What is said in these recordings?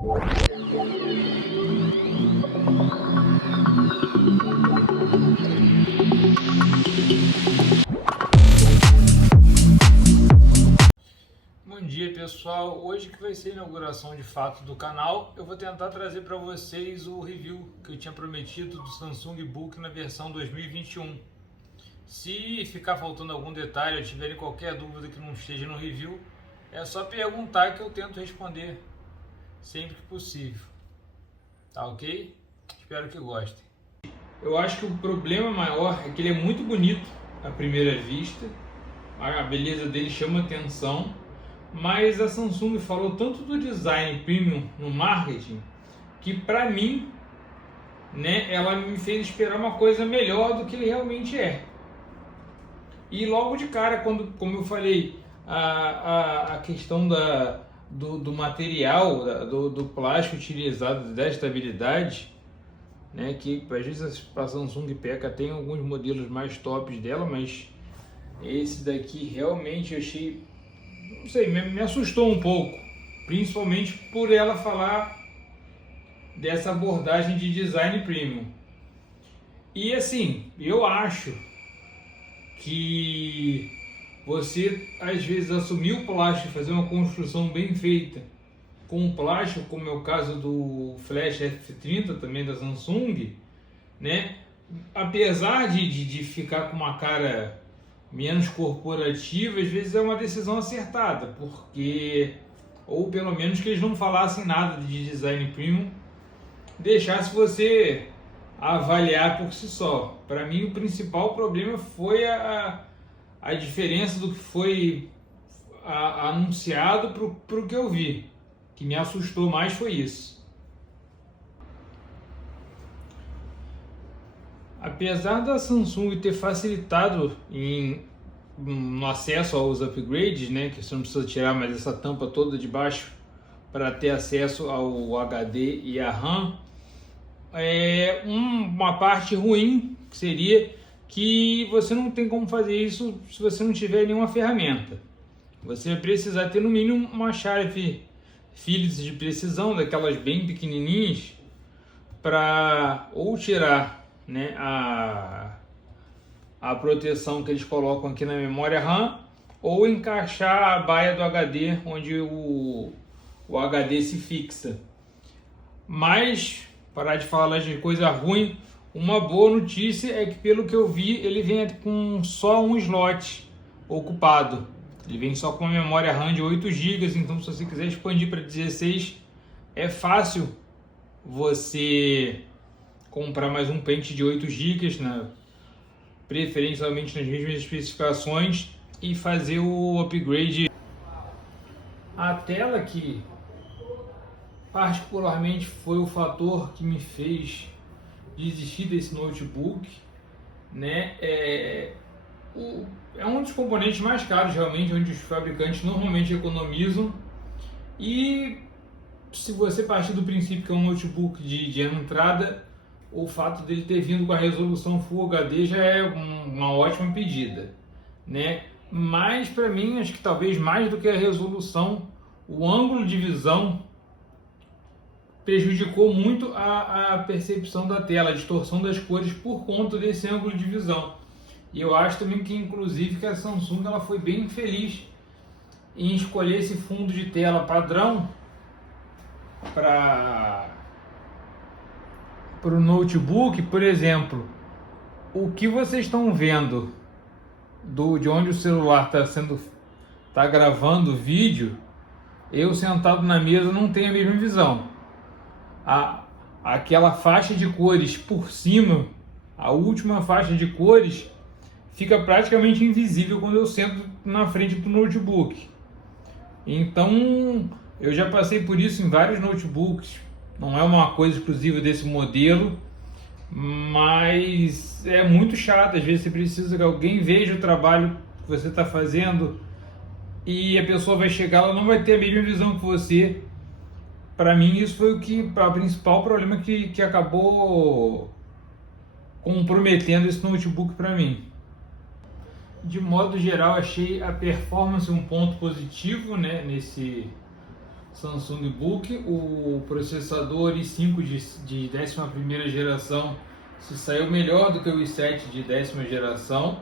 Bom dia pessoal, hoje que vai ser a inauguração de fato do canal, eu vou tentar trazer para vocês o review que eu tinha prometido do Samsung Book na versão 2021. Se ficar faltando algum detalhe ou tiverem qualquer dúvida que não esteja no review, é só perguntar que eu tento responder sempre que possível, tá ok? Espero que gostem. Eu acho que o problema maior é que ele é muito bonito à primeira vista, a beleza dele chama atenção, mas a Samsung falou tanto do design premium no marketing que para mim, né, ela me fez esperar uma coisa melhor do que ele realmente é. E logo de cara, como eu falei, a questão do material, do plástico utilizado, da estabilidade, né, que às vezes a Samsung peca, tem alguns modelos mais tops dela, mas esse daqui realmente eu achei, não sei, me assustou um pouco, principalmente por ela falar dessa abordagem de design premium. E assim, eu acho que você às vezes assumir o plástico, fazer uma construção bem feita com plástico, como é o caso do Flash F30 também da Samsung, né? Apesar de ficar com uma cara menos corporativa, às vezes é uma decisão acertada, porque, ou pelo menos que eles não falassem nada de design premium, deixasse você avaliar por si só. Para mim o principal problema foi a diferença do que foi anunciado para o que eu vi. O que me assustou mais foi isso. Apesar da Samsung ter facilitado no acesso aos upgrades, né, que você não precisa tirar mais essa tampa toda de baixo para ter acesso ao HD e a RAM, uma parte ruim seria que você não tem como fazer isso se você não tiver nenhuma ferramenta. Você vai precisar ter no mínimo uma chave Phillips de precisão, daquelas bem pequenininhas, para ou tirar, né, a proteção que eles colocam aqui na memória RAM, ou encaixar a baia do HD onde o HD se fixa. Mas, parar de falar de coisa ruim, uma boa notícia é que, pelo que eu vi, ele vem com só um slot ocupado. Ele vem só com uma memória RAM de 8 GB, então se você quiser expandir para 16, é fácil você comprar mais um pente de 8 GB, né, preferencialmente nas mesmas especificações, e fazer o upgrade. A tela, que particularmente foi o fator que me fez desistir desse notebook, né, é um dos componentes mais caros realmente, onde os fabricantes normalmente economizam. E se você partir do princípio que é um notebook de entrada, o fato dele ter vindo com a resolução Full HD já é uma ótima pedida, né? Mas para mim, acho que talvez mais do que a resolução, o ângulo de visão prejudicou muito a percepção da tela, a distorção das cores por conta desse ângulo de visão. E eu acho também que, inclusive, que a Samsung ela foi bem feliz em escolher esse fundo de tela padrão para o notebook. Por exemplo, o que vocês estão vendo de onde o celular está gravando o vídeo, eu sentado na mesa não tenho a mesma visão. Aquela faixa de cores por cima, a última faixa de cores, fica praticamente invisível quando eu sento na frente do notebook. Então, eu já passei por isso em vários notebooks. Não é uma coisa exclusiva desse modelo, mas é muito chato. Às vezes você precisa que alguém veja o trabalho que você está fazendo e a pessoa vai chegar, ela não vai ter a mesma visão que você. Para mim, isso foi o principal problema que acabou comprometendo esse notebook para mim. De modo geral, achei a performance um ponto positivo, né, Samsung Book, o processador i5 de 11ª geração se saiu melhor do que o i7 de 10ª geração,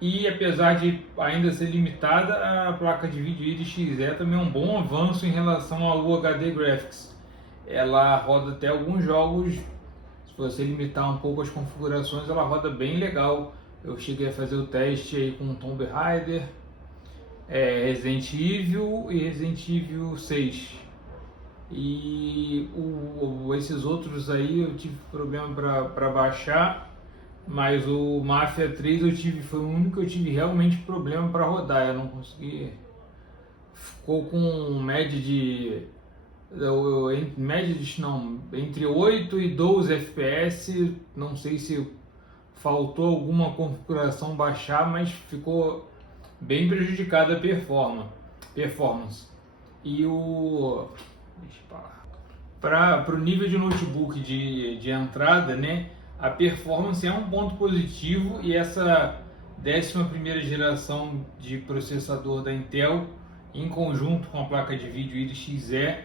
e apesar de ainda ser limitada, a placa de vídeo Iris Xe também é um bom avanço em relação ao UHD Graphics. Ela roda até alguns jogos, se você limitar um pouco as configurações, ela roda bem legal. Eu cheguei a fazer o teste aí com Tomb Raider, Resident Evil e Resident Evil 6. E esses outros aí eu tive problema para baixar, mas o Mafia 3 foi o único que eu tive realmente problema para rodar. Eu não consegui. Ficou com entre 8 e 12 FPS. Não sei se faltou alguma configuração baixar, mas ficou bem prejudicada a performance. E para o nível de notebook de entrada, né, a performance é um ponto positivo, e essa 11ª geração de processador da Intel, em conjunto com a placa de vídeo Iris Xe,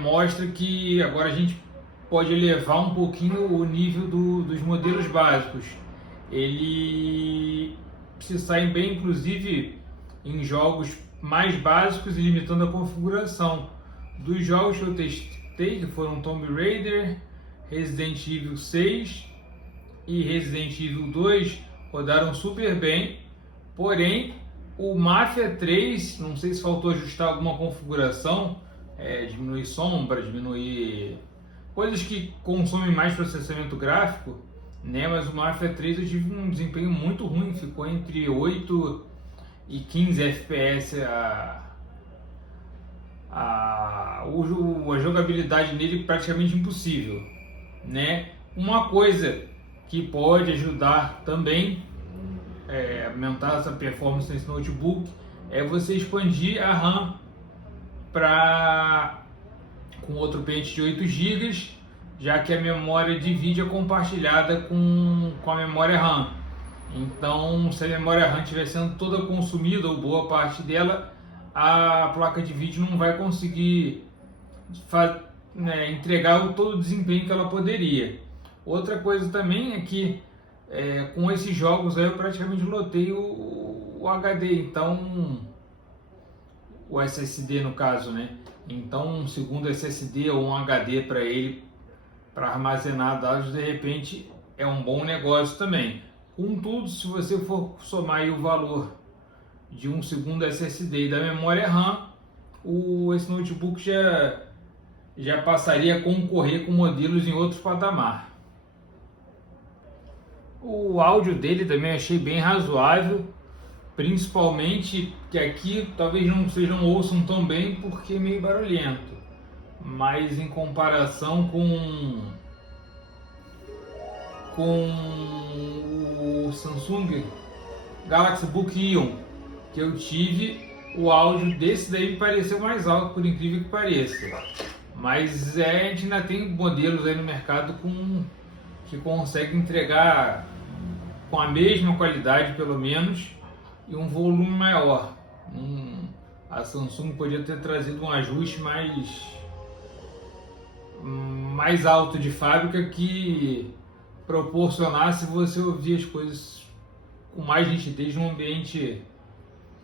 mostra que agora a gente pode elevar um pouquinho o nível dos modelos básicos. Ele se sai bem, inclusive, em jogos mais básicos e limitando a configuração. Dos jogos que eu testei, que foram Tomb Raider, Resident Evil 6 e Resident Evil 2, rodaram super bem. Porém, o Mafia 3, não sei se faltou ajustar alguma configuração, diminuir sombra, diminuir coisas que consomem mais processamento gráfico, né? Mas o Mafia 3 eu tive um desempenho muito ruim, ficou entre 8 e 15 FPS a jogabilidade nele praticamente impossível, né? Uma coisa que pode ajudar também aumentar essa performance nesse notebook é você expandir a RAM com outro pente de 8 GB, já que a memória de vídeo é compartilhada com a memória RAM. Então, se a memória RAM estiver sendo toda consumida, ou boa parte dela, a placa de vídeo não vai conseguir entregar todo o desempenho que ela poderia. Outra coisa também é que com esses jogos aí eu praticamente lotei o HD, então o SSD no caso, né? Então um segundo SSD ou um HD para ele, para armazenar dados, de repente é um bom negócio também. Contudo, se você for somar aí o valor de um segundo SSD e da memória RAM, esse notebook já passaria a concorrer com modelos em outro patamar. O áudio dele também achei bem razoável, principalmente que aqui talvez não ouçam tão bem porque é meio barulhento, mas em comparação com o Samsung Galaxy Book Ion que eu tive, o áudio desse daí me pareceu mais alto, por incrível que pareça. Mas a gente ainda tem modelos aí no mercado que conseguem entregar com a mesma qualidade, pelo menos, e um volume maior. A Samsung podia ter trazido um ajuste mais alto de fábrica que proporcionasse você ouvir as coisas com mais nitidez num ambiente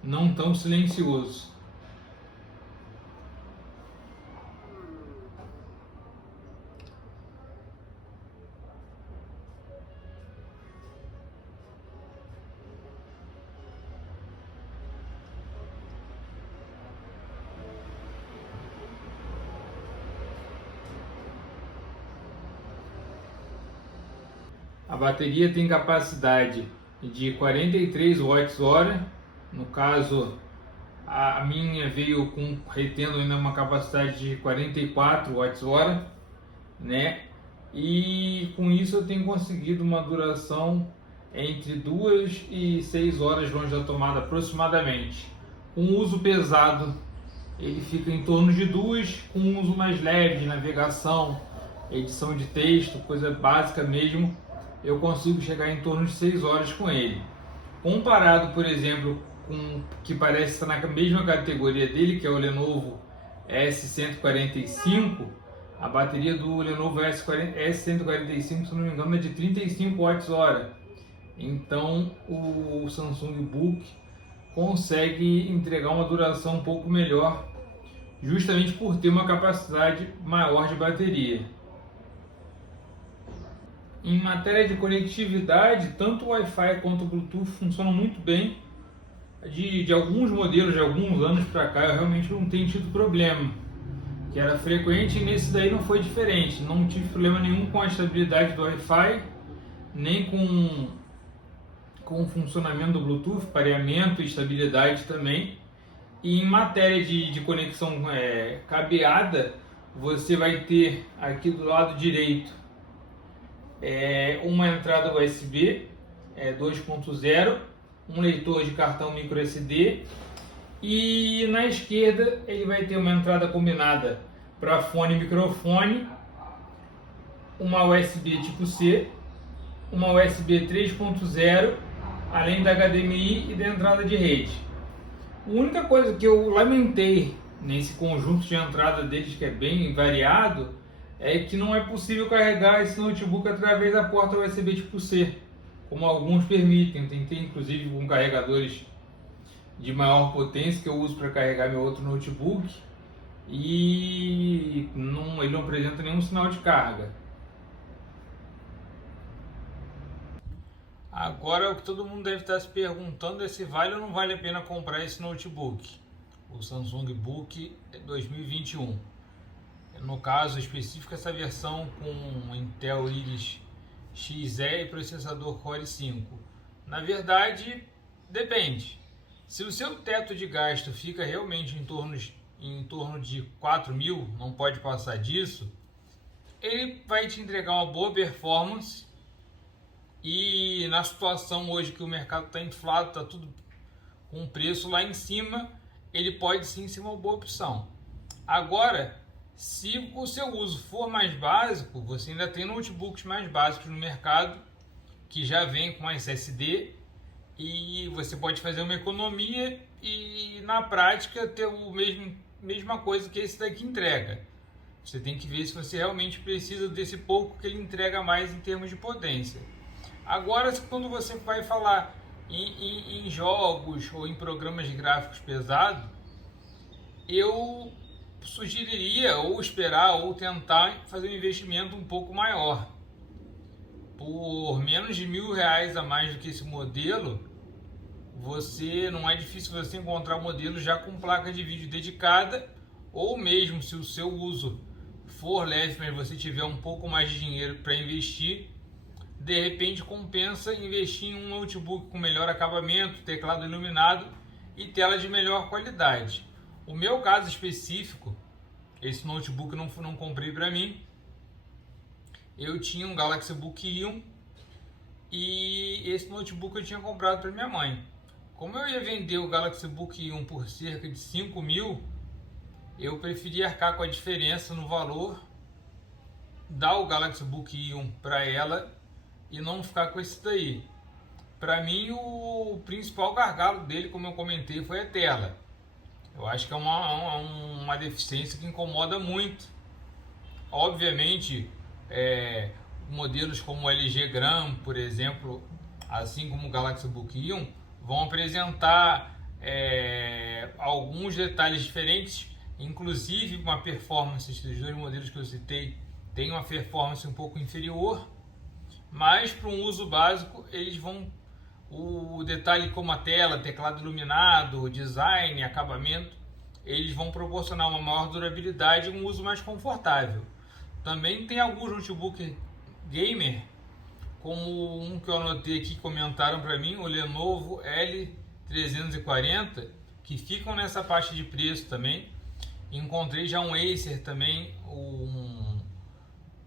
não tão silencioso. A bateria tem capacidade de 43 Wh. No caso, a minha veio retendo ainda uma capacidade de 44 Wh, né? E com isso eu tenho conseguido uma duração entre 2 e 6 horas longe da tomada aproximadamente. Com uso pesado ele fica em torno de 2, com um uso mais leve de navegação, edição de texto, coisa básica mesmo, eu consigo chegar em torno de 6 horas com ele. Comparado, por exemplo, com que parece estar na mesma categoria dele, que é o Lenovo S145, a bateria do Lenovo S145, se não me engano, é de 35 Wh. Então o Samsung Book consegue entregar uma duração um pouco melhor, justamente por ter uma capacidade maior de bateria. Em matéria de conectividade, tanto o Wi-Fi quanto o Bluetooth funcionam muito bem. De alguns modelos, de alguns anos para cá, eu realmente não tenho tido problema, que era frequente, e nesse daí não foi diferente. Não tive problema nenhum com a estabilidade do Wi-Fi, nem com o funcionamento do Bluetooth, pareamento e estabilidade também. E em matéria de conexão cabeada, você vai ter aqui do lado direito uma entrada USB 2.0, um leitor de cartão microSD, e na esquerda ele vai ter uma entrada combinada para fone e microfone, uma USB tipo C, uma USB 3.0, além da HDMI e da entrada de rede. A única coisa que eu lamentei nesse conjunto de entrada deles, que é bem variado, é que não é possível carregar esse notebook através da porta USB tipo C, como alguns permitem. Tentei inclusive com carregadores de maior potência que eu uso para carregar meu outro notebook, e ele não apresenta nenhum sinal de carga. Agora o que todo mundo deve estar se perguntando é se vale ou não vale a pena comprar esse notebook, o Samsung Book 2021. No caso específico, essa versão com Intel Iris Xe e processador Core 5. Na verdade, depende. Se o seu teto de gasto fica realmente em torno de 4.000, não pode passar disso, ele vai te entregar uma boa performance. E na situação hoje que o mercado está inflado, está tudo com preço lá em cima, ele pode sim ser uma boa opção. Agora, se o seu uso for mais básico, você ainda tem notebooks mais básicos no mercado que já vem com SSD, e você pode fazer uma economia e na prática ter mesma coisa que esse daqui entrega. Você tem que ver se você realmente precisa desse pouco que ele entrega mais em termos de potência. Agora, quando você vai falar em jogos ou em programas de gráficos pesados, eu sugeriria ou esperar ou tentar fazer um investimento um pouco maior. Por menos de R$1.000 a mais do que esse modelo, não é difícil você encontrar um modelo já com placa de vídeo dedicada, ou mesmo se o seu uso for leve, mas você tiver um pouco mais de dinheiro para investir, de repente compensa investir em um notebook com melhor acabamento, teclado iluminado e tela de melhor qualidade. O meu caso específico, esse notebook não comprei para mim. Eu tinha um Galaxy Book i1 e esse notebook eu tinha comprado para minha mãe. Como eu ia vender o Galaxy Book i1 por cerca de 5.000, eu preferi arcar com a diferença no valor, dar o Galaxy Book i1 para ela e não ficar com esse daí. Para mim, o principal gargalo dele, como eu comentei, foi a tela. Eu acho que é uma deficiência que incomoda muito. Obviamente, modelos como o LG Gram, por exemplo, assim como o Galaxy Book i1, vão apresentar alguns detalhes diferentes, inclusive uma performance. Os dois modelos que eu citei têm uma performance um pouco inferior, mas para um uso básico o detalhe como a tela, teclado iluminado, design, acabamento, eles vão proporcionar uma maior durabilidade e um uso mais confortável. Também tem alguns notebook gamer, como um que eu anotei aqui, comentaram para mim, o Lenovo L340, que ficam nessa faixa de preço também. Encontrei já um Acer também,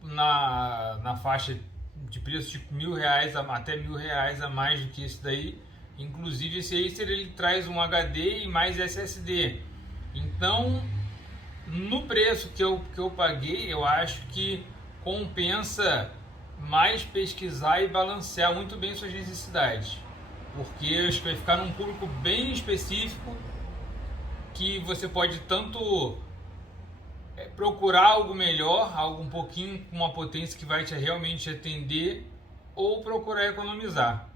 na faixa de preço de R$1.000 até R$1.000 a mais do que esse daí. Inclusive esse Acer ele traz um HD e mais SSD. Então, no preço que eu paguei, eu acho que compensa mais pesquisar e balancear muito bem suas necessidades, porque acho que vai ficar num público bem específico, que você pode tanto procurar algo melhor, algo um pouquinho com uma potência que vai realmente atender, ou procurar economizar.